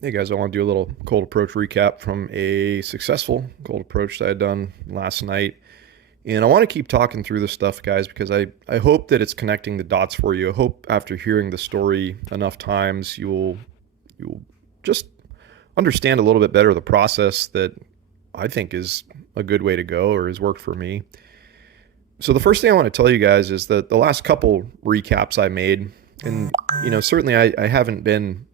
Hey guys, I want to do a little cold approach recap from a successful cold approach that I had done last night. And I want to keep talking through this stuff, guys, because I hope that it's connecting the dots for you. I hope after hearing the story enough times, you'll just understand a little bit better the process that I think is a good way to go or has worked for me. So the first thing I want to tell you guys is that the last couple recaps I made, and certainly I haven't been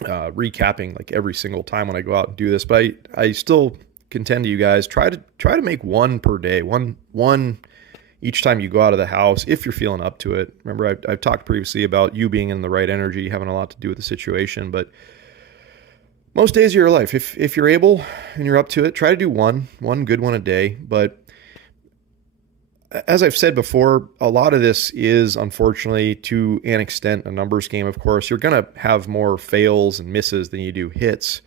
recapping like every single time when I go out and do this, but I still contend to you guys try to make one per day, one each time you go out of the house if you're feeling up to it. Remember, I've talked previously about you being in the right energy, having a lot to do with the situation, but most days of your life, if you're able and you're up to it, try to do one good one a day. But as I've said before, a lot of this is unfortunately to an extent a numbers game. Of course, you're going to have more fails and misses than you do hits.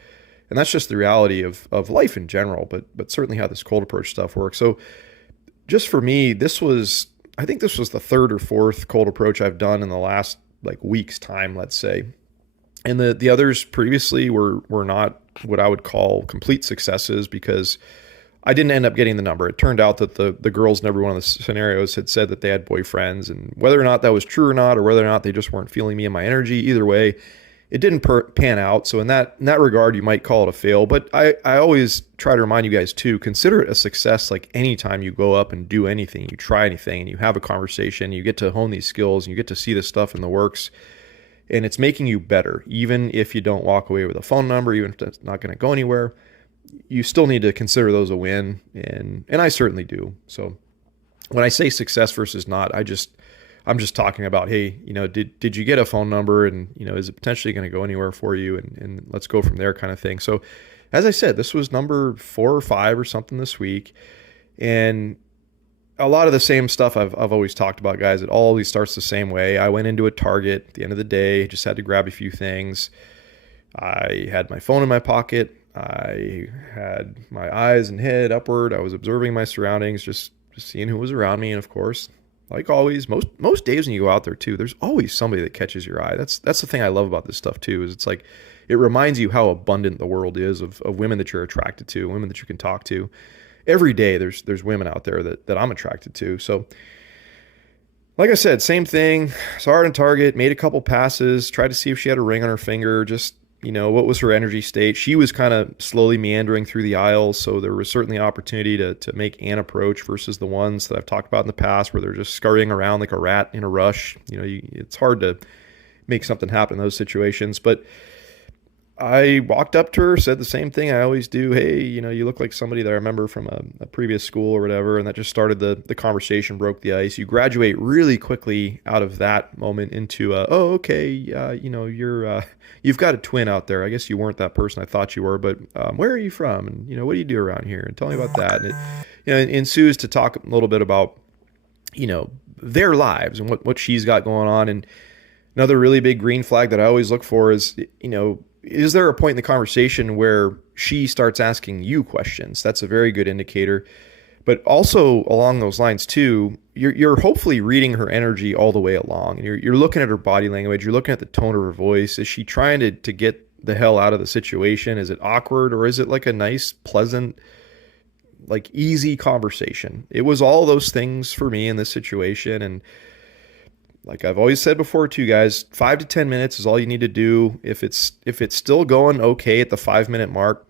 And that's just the reality of life in general, but certainly how this cold approach stuff works. So just for me, I think this was the third or fourth cold approach I've done in the last like week's time, let's say. And the others previously were not what I would call complete successes because I didn't end up getting the number. It turned out that the girls in every one of the scenarios had said that they had boyfriends, and whether or not that was true or not, or whether or not they just weren't feeling me and my energy, either way, it didn't pan out. So in that regard, you might call it a fail. But I always try to remind you guys too, consider it a success. Like anytime you go up and do anything, you try anything, and you have a conversation, you get to hone these skills, and you get to see this stuff in the works, and it's making you better. Even if you don't walk away with a phone number, even if it's not going to go anywhere, you still need to consider those a win, and I certainly do. So when I say success versus not, I'm just talking about, hey, did you get a phone number, and is it potentially going to go anywhere for you, and let's go from there, kind of thing. So as I said, this was number 4 or 5 or something this week, and a lot of the same stuff I've always talked about, guys. It always starts the same way. I went into a Target at the end of the day, just had to grab a few things. I had my phone in my pocket. I had my eyes and head upward. I was observing my surroundings, just seeing who was around me. And of course, like always, most days when you go out there too, there's always somebody that catches your eye. That's the thing I love about this stuff too, is it's like it reminds you how abundant the world is of women that you're attracted to, women that you can talk to. Every day there's women out there that I'm attracted to. So like I said, same thing. Saw her in Target, made a couple passes, tried to see if she had a ring on her finger, just what was her energy state. She was kind of slowly meandering through the aisles, so there was certainly opportunity to make an approach versus the ones that I've talked about in the past where they're just scurrying around like a rat in a rush. It's hard to make something happen in those situations. But I walked up to her, said the same thing I always do. Hey, you look like somebody that I remember from a previous school or whatever. And that just started the conversation, broke the ice. You graduate really quickly out of that moment into, oh, okay, you've got a twin out there. I guess you weren't that person I thought you were, but where are you from? And, what do you do around here? And tell me about that. And it ensues to talk a little bit about, their lives and what she's got going on. And another really big green flag that I always look for is there a point in the conversation where she starts asking you questions? That's a very good indicator. But also along those lines too, you're hopefully reading her energy all the way along. And you're looking at her body language. You're looking at the tone of her voice. Is she trying to get the hell out of the situation? Is it awkward, or is it like a nice, pleasant, like easy conversation? It was all those things for me in this situation. And like I've always said before too, guys, 5 to 10 minutes is all you need to do. If it's still going okay at the 5-minute mark,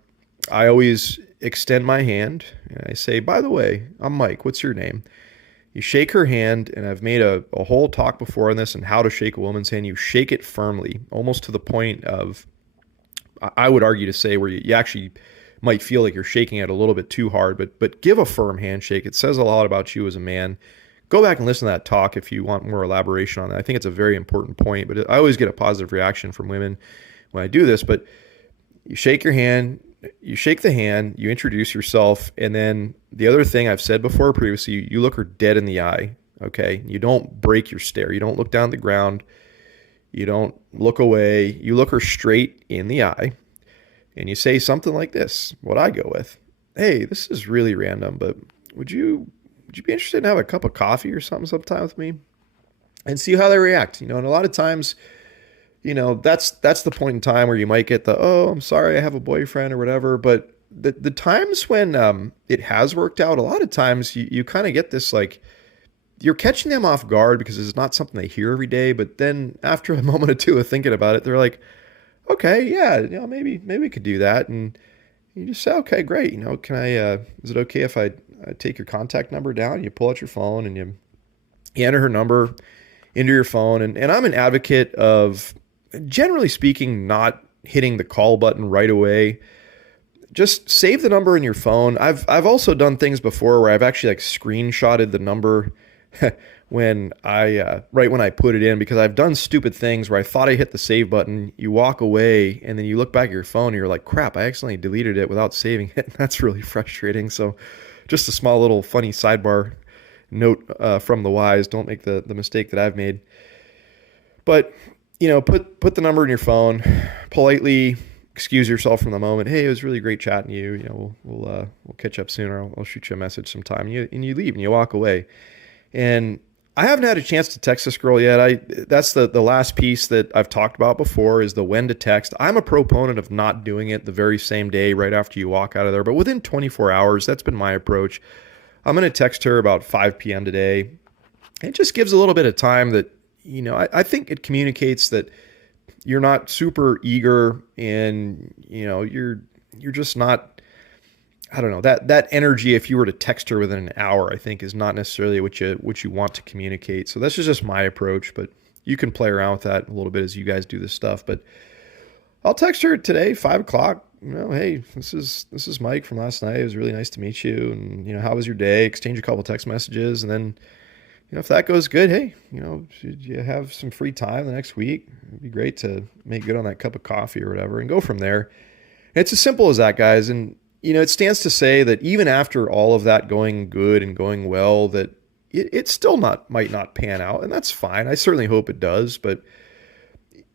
I always extend my hand and I say, by the way, I'm Mike. What's your name? You shake her hand, and I've made a whole talk before on this and how to shake a woman's hand. You shake it firmly, almost to the point of, I would argue to say, where you actually might feel like you're shaking it a little bit too hard, but give a firm handshake. It says a lot about you as a man. Go back and listen to that talk if you want more elaboration on that. I think it's a very important point, but I always get a positive reaction from women when I do this. But you shake your hand, you shake the hand, you introduce yourself, and then the other thing I've said before previously, you look her dead in the eye, okay? You don't break your stare. You don't look down at the ground. You don't look away. You look her straight in the eye, and you say something like this, what I go with. Hey, this is really random, but would you be interested in having a cup of coffee or something sometime with me? And see how they react. And a lot of times, that's the point in time where you might get the, oh, I'm sorry, I have a boyfriend or whatever. But the times when it has worked out, a lot of times you kind of get this like you're catching them off guard because it's not something they hear every day. But then after a moment or two of thinking about it, they're like, okay, yeah, maybe we could do that. And you just say, okay, great. Can I, is it okay if I take your contact number down? You pull out your phone and you enter her number into your phone. And I'm an advocate of, generally speaking, not hitting the call button right away. Just save the number in your phone. I've also done things before where I've actually like screenshotted the number when right when I put it in, because I've done stupid things where I thought I hit the save button. You walk away and then you look back at your phone and you're like, crap, I accidentally deleted it without saving it. That's really frustrating. So just a small little funny sidebar note from the wise. Don't make the mistake that I've made. But put the number in your phone, politely excuse yourself from the moment. Hey, it was really great chatting to you. We'll catch up soon, or I'll shoot you a message sometime. And you leave and you walk away. And I haven't had a chance to text this girl yet. That's the last piece that I've talked about before, is the when to text. I'm a proponent of not doing it the very same day right after you walk out of there, but within 24 hours. That's been my approach. I'm going to text her about 5 p.m. today. It just gives a little bit of time that, I think it communicates that you're not super eager, and you're just not, I don't know, that energy. If you were to text her within an hour, I think is not necessarily what you want to communicate. So that's just my approach, but you can play around with that a little bit as you guys do this stuff. But I'll text her today, 5:00. Hey, this is Mike from last night. It was really nice to meet you, and how was your day? Exchange a couple text messages, and then if that goes good, hey, should you have some free time the next week? It'd be great to make good on that cup of coffee or whatever, and go from there. It's as simple as that, guys. And it stands to say that even after all of that going good and going well, that it still might not pan out, and that's fine. I certainly hope it does, but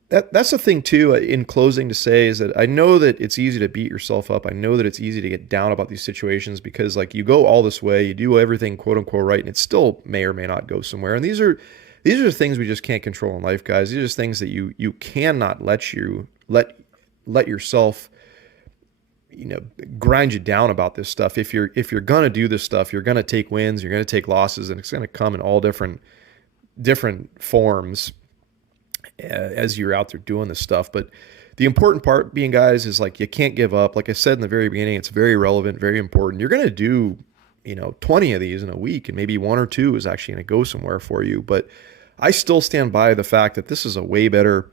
that's the thing too, in closing, to say is that I know that it's easy to beat yourself up. I know that it's easy to get down about these situations because like you go all this way, you do everything quote unquote right, and it still may or may not go somewhere. And these are the things we just can't control in life, guys. These are just things that you cannot let yourself grind you down about this stuff. If you're gonna do this stuff, you're gonna take wins, you're gonna take losses, and it's gonna come in all different forms as you're out there doing this stuff. But the important part being, guys, is like you can't give up. Like I said in the very beginning, it's very relevant, very important. You're going to do 20 of these in a week, and maybe one or two is actually going to go somewhere for you. But I still stand by the fact that this is a way better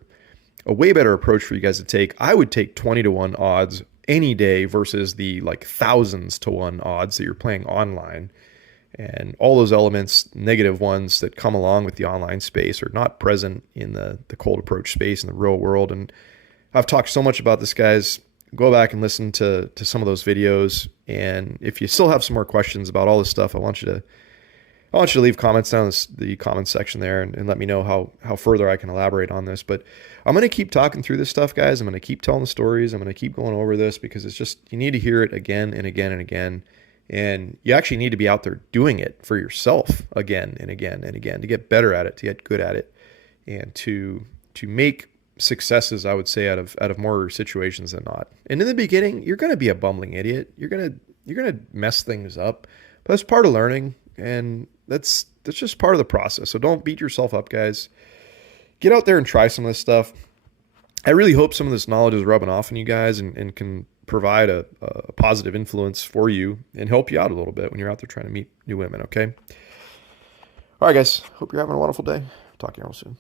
approach for you guys to take. I would take 20-1 odds any day versus the like thousands to one odds that you're playing online. And all those elements, negative ones that come along with the online space, are not present in the cold approach space in the real world. And I've talked so much about this, guys. Go back and listen to some of those videos. And if you still have some more questions about all this stuff, I want you to leave comments down in the comments section there and let me know how further I can elaborate on this. But I'm going to keep talking through this stuff, guys. I'm going to keep telling the stories. I'm going to keep going over this because it's just, you need to hear it again and again and again. And you actually need to be out there doing it for yourself again and again and again to get better at it, to get good at it, and to make successes, I would say, out of more situations than not. And in the beginning, you're going to be a bumbling idiot. You're going to mess things up, but that's part of learning, and that's just part of the process. So don't beat yourself up, guys. Get out there and try some of this stuff. I really hope some of this knowledge is rubbing off on you guys and can provide a positive influence for you and help you out a little bit when you're out there trying to meet new women, okay? All right, guys. Hope you're having a wonderful day. Talk to you all soon.